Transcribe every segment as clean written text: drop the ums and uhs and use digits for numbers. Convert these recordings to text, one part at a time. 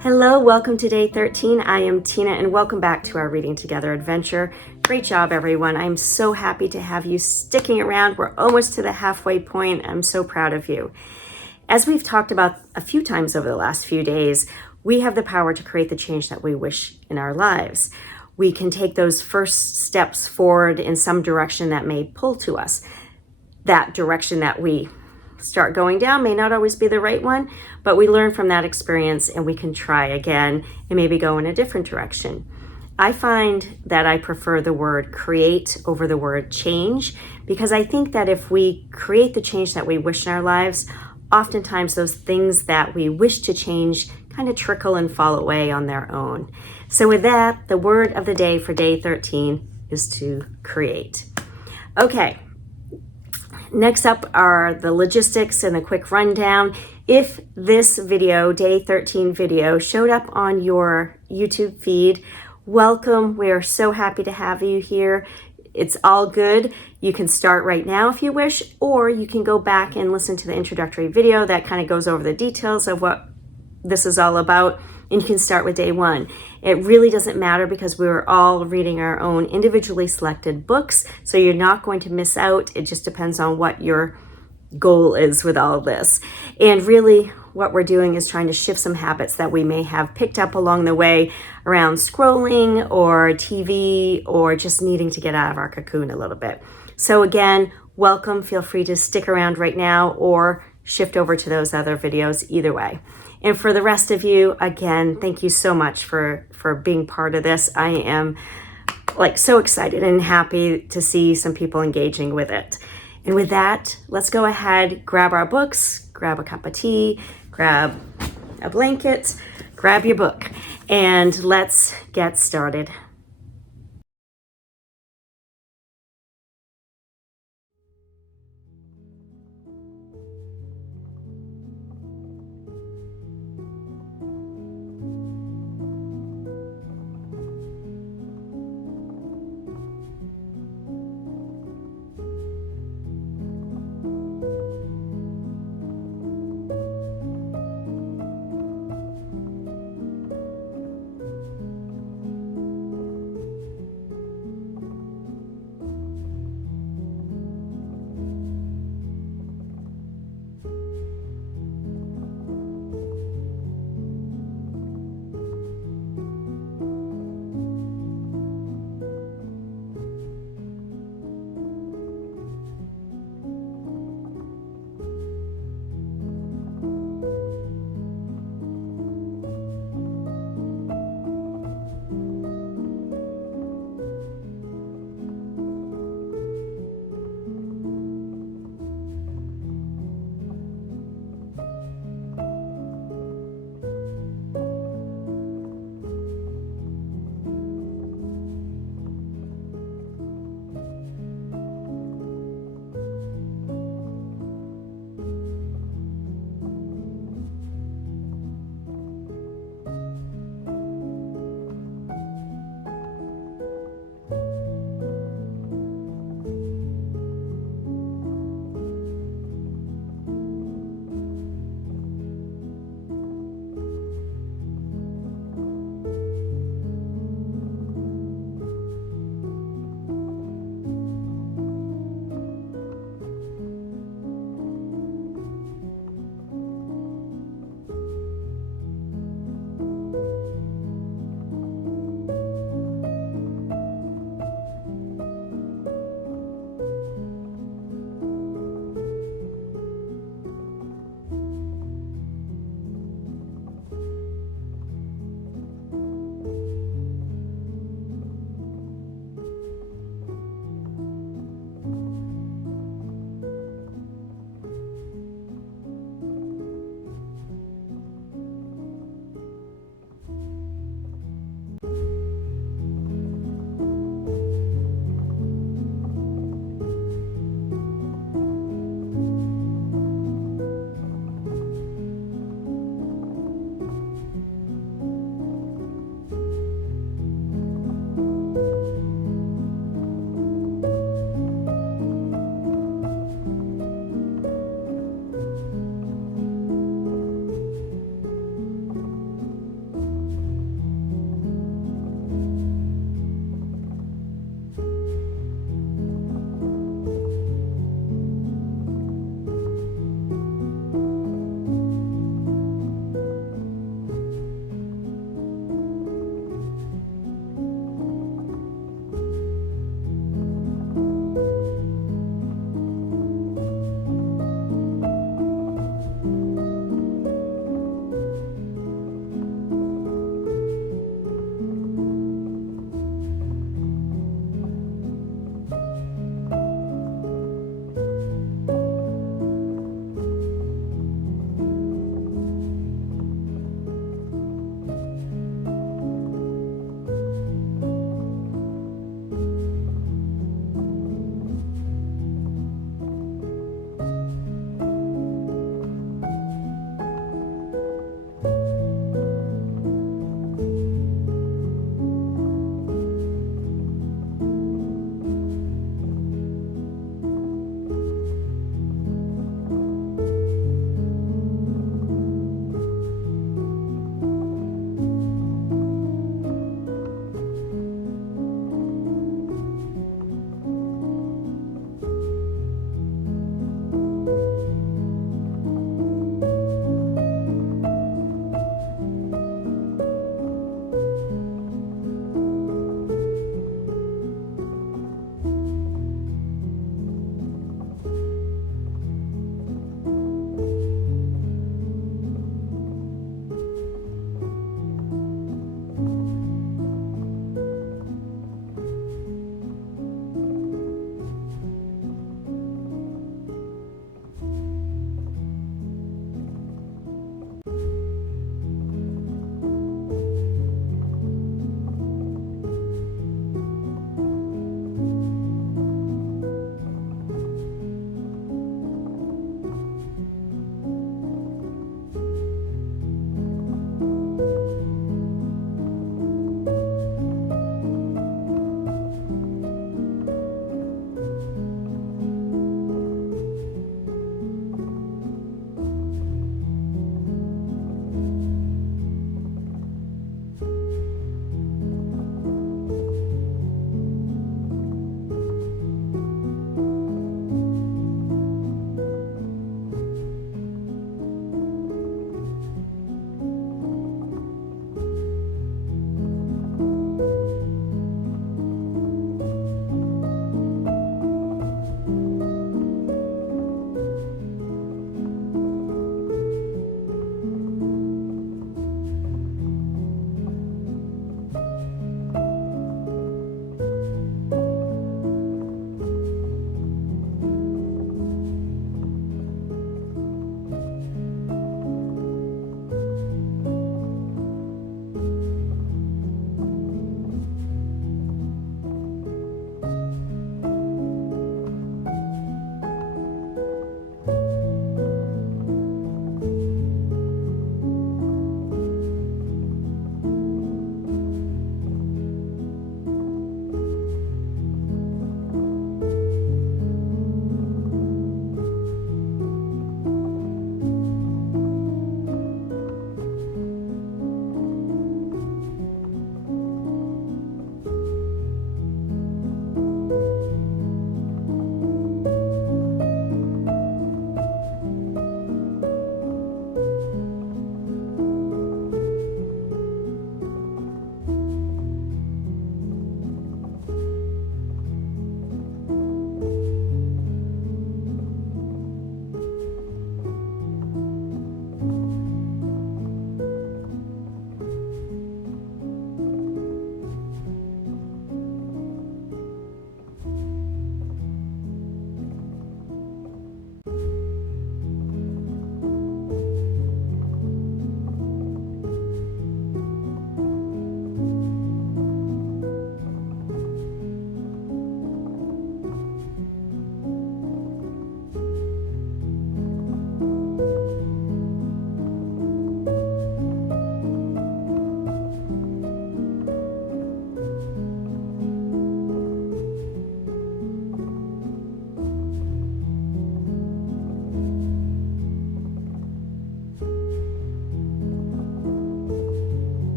Hello, welcome to day 13. I am Tina and welcome back to our Reading Together adventure. Great job, everyone. I'm so happy to have you sticking around. We're almost to the halfway point. I'm so proud of you. As we've talked about a few times over the last few days, we have the power to create the change that we wish in our lives. We can take those first steps forward in some direction that may pull to us. That direction that we start going down may not always be the right one, but we learn from that experience and we can try again and maybe go in a different direction. I find that I prefer the word create over the word change because I think that if we create the change that we wish in our lives, oftentimes those things that we wish to change kind of trickle and fall away on their own. So with that, the word of the day for day 13 is to create. Okay. Next up are the logistics and a quick rundown. If this video, day 13 video, showed up on your YouTube feed, welcome. We're so happy to have you here. It's all good. You can start right now if you wish, or you can go back and listen to the introductory video that kind of goes over the details of what this is all about, and you can start with day one. It really doesn't matter because we were all reading our own individually selected books, so you're not going to miss out. It just depends on what your goal is with all of this. And really what we're doing is trying to shift some habits that we may have picked up along the way around scrolling or TV or just needing to get out of our cocoon a little bit. So again, welcome. Feel free to stick around right now or shift over to those other videos, either way. And for the rest of you, again, thank you so much for being part of this. I am so excited and happy to see some people engaging with it. And with that, let's go ahead, grab our books, grab a cup of tea, grab a blanket, grab your book, and let's get started.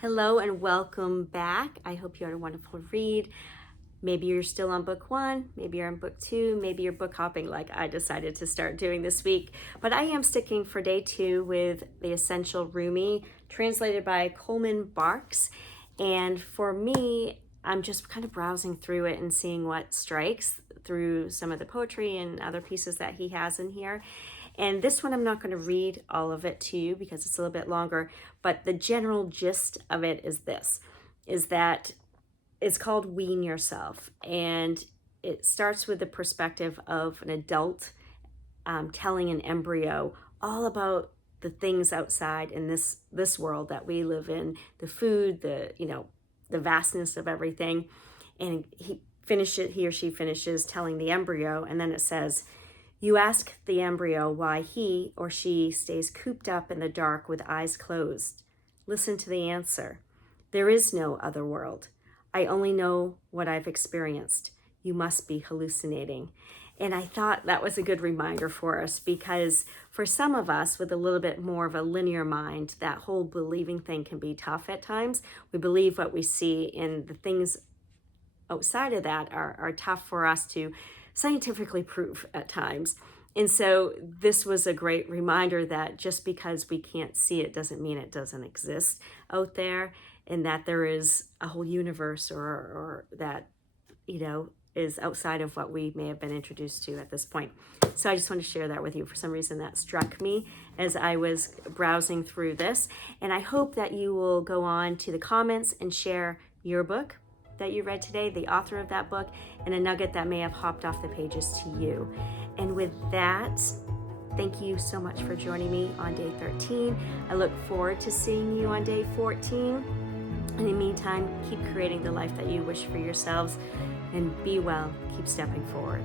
Hello and welcome back. I hope you had a wonderful read. Maybe you're still on book 1, maybe you're on book 2, maybe you're book hopping like I decided to start doing this week. But I am sticking for day 2 with The Essential Rumi, translated by Coleman Barks. And for me, I'm just kind of browsing through it and seeing what strikes through some of the poetry and other pieces that he has in here. And this one, I'm not going to read all of it to you because it's a little bit longer, but the general gist of it is this, is that it's called Wean Yourself. And it starts with the perspective of an adult telling an embryo all about the things outside in this world that we live in, the food, the vastness of everything. And he or she finishes telling the embryo, and then it says, you ask the embryo why he or she stays cooped up in the dark with eyes closed. Listen to the answer. There is no other world. I only know what I've experienced. You must be hallucinating. And I thought that was a good reminder for us, because for some of us with a little bit more of a linear mind, that whole believing thing can be tough at times. We believe what we see, and the things outside of that are tough for us to scientifically prove at times. And so this was a great reminder that just because we can't see it doesn't mean it doesn't exist out there, and that there is a whole universe or that, is outside of what we may have been introduced to at this point. So I just want to share that with you. For some reason that struck me as I was browsing through this. And I hope that you will go on to the comments and share your book that you read today, the author of that book, and a nugget that may have hopped off the pages to you. And with that, thank you so much for joining me on day 13. I look forward to seeing you on day 14. In the meantime, keep creating the life that you wish for yourselves, and be well, keep stepping forward.